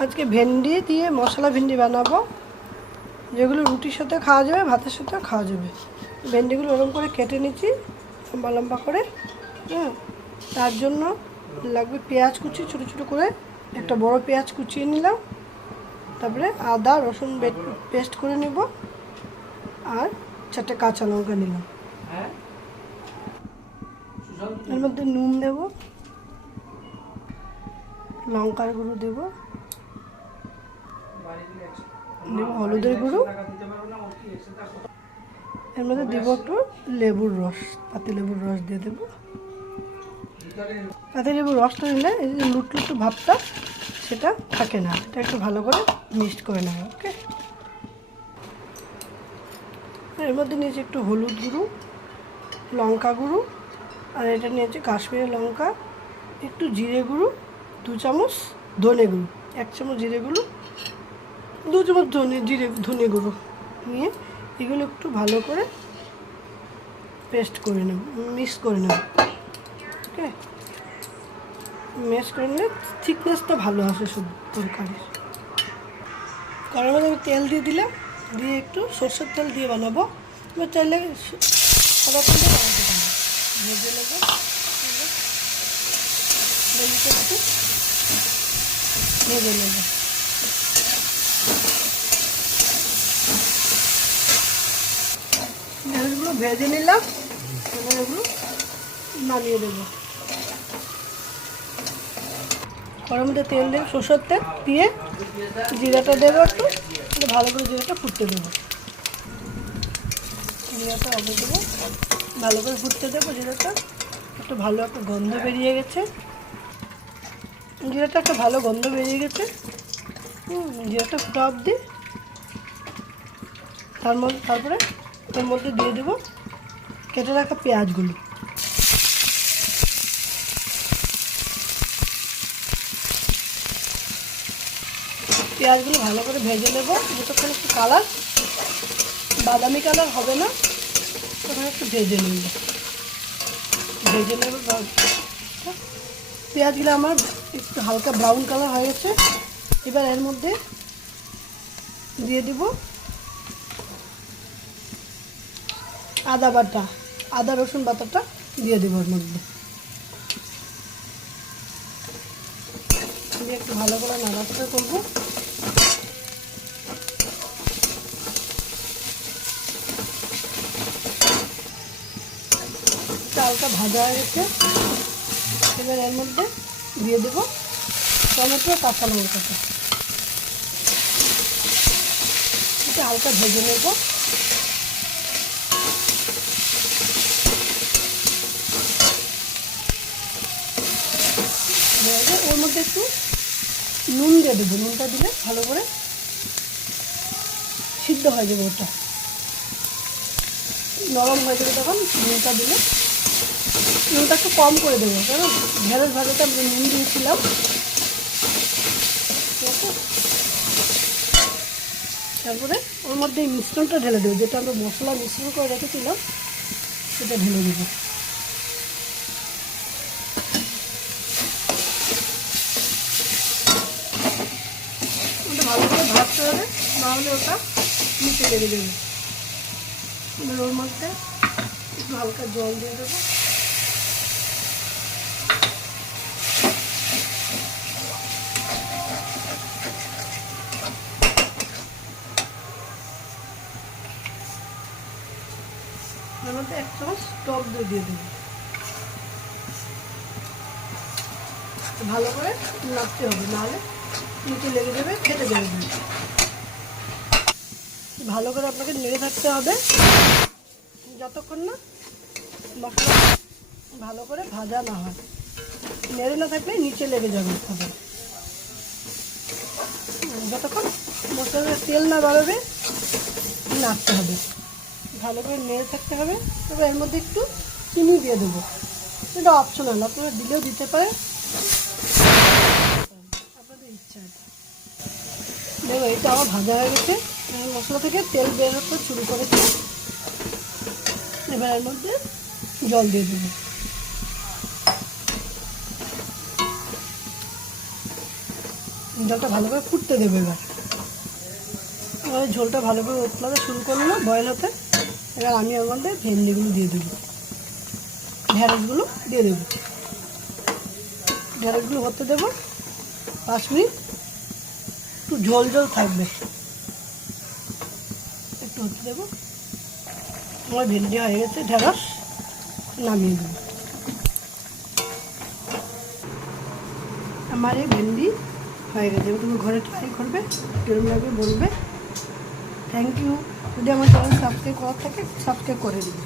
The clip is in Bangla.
আজকে ভেন্ডি দিয়ে মশলা ভেন্ডি বানাবো। যেগুলো রুটির সাথে খাওয়া যাবে ভাতের সাথে খাওয়া যাবে। ভেন্ডিগুলো ওরকম করে কেটে নিচ্ছি লম্বা লম্বা করে হ্যাঁ। তার জন্য লাগবে পেঁয়াজ কুচি ছোটো ছোটো করে একটা বড় পেঁয়াজ কুচিয়ে নিলাম। তারপরে আদা রসুন পেস্ট করে নেব। আর চারটে কাঁচা লঙ্কা নিলাম। এর মধ্যে নুন দেব। লঙ্কার গুঁড়ো দেব। হলুদের গুঁড়ো। এর মধ্যে দেবো একটু লেবুর রস, পাতি লেবুর রস দিয়ে দেবো। পাতি লেবুর রসটা নিলে এই যে লুটলুটু ভাবটা সেটা থাকে না, এটা একটু ভালো করে মিক্সড করে নেব, ওকে? এর মধ্যে নিয়েছি একটু হলুদ গুঁড়ো, লঙ্কা গুঁড়ো, আর এটা নিয়েছি কাশ্মীরি লঙ্কা, একটু জিরে গুঁড়ো, দু চামচ ধনে গুঁড়ো, এক চামচ জিরে গুঁড়ো দু চামচ ধনে, জিরে ধনে গুঁড়ো নিয়ে এগুলো একটু ভালো করে পেস্ট করে নেব মিক্স করে নেব ওকে মিক্স করে নিলে থিকনেসটা ভালো আসে সব তরকারির। কড়ার আমি তেল দিয়ে দিলাম, দিয়ে একটু সর্ষের তেল দিয়ে বানাবো। এবার চাইলে সাদা তেল বানাতে পারব। ভেজে নেব ভেজে নেব। ভেজে নিলাম। এগুলো নামিয়ে দেবো। মধ্যে তেল দেবো সরষের তেল দিয়ে জিরাটা দেবো একটু। ভালো করে জিরাটা ফুটতে দেবো। জিরাটা অবে দেবো। ভালো করে ফুটতে দেবো। জিরাটা একটু ভালো একটা গন্ধ বেরিয়ে গেছে। জিরাটা একটা ভালো গন্ধ বেরিয়ে গেছে। জিরাটা ফুটা অবধি। তার মধ্যে তারপরে এর মধ্যে দিয়ে দেবো কেটে রাখা পেঁয়াজগুলো। পেঁয়াজগুলো ভালো করে ভেজে নেব, যতক্ষণ একটু কালার, বাদামি কালার হবে না তখন একটু ভেজে নেব। ভেজে নেব পেঁয়াজগুলো আমার একটু হালকা ব্রাউন কালার হয়ে গেছে এবার এর মধ্যে দিয়ে দিব আদা বাটা, আদা, রসুন বাটাটা দিয়ে দেবো এর মধ্যে। একটু ভালো করে নাড়াচাড়া করব। চালটা ভাজা হয়ে গেছে। এবার এর মধ্যে দিয়ে দেবো টমেটো কাঁচা লঙ্কাটা। হালকা ভেজে নেব। হয়ে ওর মধ্যে একটু নুন দিয়ে দেবো। নুনটা দিলে ভালো করে সিদ্ধ হয়ে যাবে ওটা। নরম হয়ে যাবে তখন নুনটা দিলে। নুনটা একটু কম করে দেবো, কারণ ঢেঁড়স আমরা নুন দিয়েছিলাম। আছে? তারপরে ওর মধ্যে এই মিশ্রণটা ঢেলে দেবো, যেটা আমরা মশলা মিশ্রণ করে রেখেছিলাম, সেটা ঢেলে দেবো ওটা ভালো করে ভাজতে হবে নাহলে ওটা নিচে লেগে যাবে ওর মধ্যে একটু হালকা জল দিয়ে দেবো। এর মধ্যে এক চামচ টক দই দিয়ে দেবো। ভালো করে নাড়তে হবে, নাহলে নিচে লেগে যাবে, খেতে যাবে। ভালো করে আপনাকে নেড়ে থাকতে হবে। যতক্ষণ না মশলা ভালো করে ভাজা না হয়। নেড়ে না থাকলে নিচে লেগে যাবে খাবার। যতক্ষণ মশলার তেল না বাড়াবে, নাড়তে হবে। ভালো করে নেড়ে থাকতে হবে। তবে এর মধ্যে একটু চিনি দিয়ে দেবো। এটা অপশনাল আপনারা দিলেও দিতে পারে আপনাদের ইচ্ছা আছে দেখো, এটা আমার ভাজা হয়ে গেছে। মশলা থেকে তেল বের বেরোতে শুরু করেছে এবার এর মধ্যে জল দিয়ে দেবো জলটা ভালো করে ফুটতে দেবে এবার। এবার ঝোলটা ভালো করে উতলাতে শুরু করল বয়েল হতে। এবার আমি ওর মধ্যে ভেন্ডিগুলো দিয়ে দেবো। ঢ্যাঁড়সগুলো দিয়ে দেবো। ঢ্যাঁড়সগুলো হতে দেবো পাঁচ মিনিট। একটু ঝোল ঝোল থাকবে। একটু হতে দেবো। আমার ভেন্ডি হয়ে গেছে, ঢেঁড়স নামিয়ে দেবো। আমার এই ভেন্ডি হয়ে গেছে। তুমি ঘরে ট্রাই করবে, কেরম লাগবে বলবে। থ্যাংক ইউ যদি আমার চ্যানেল সাবস্ক্রাইব করার থাকে সাবস্ক্রাইব করে দিবে।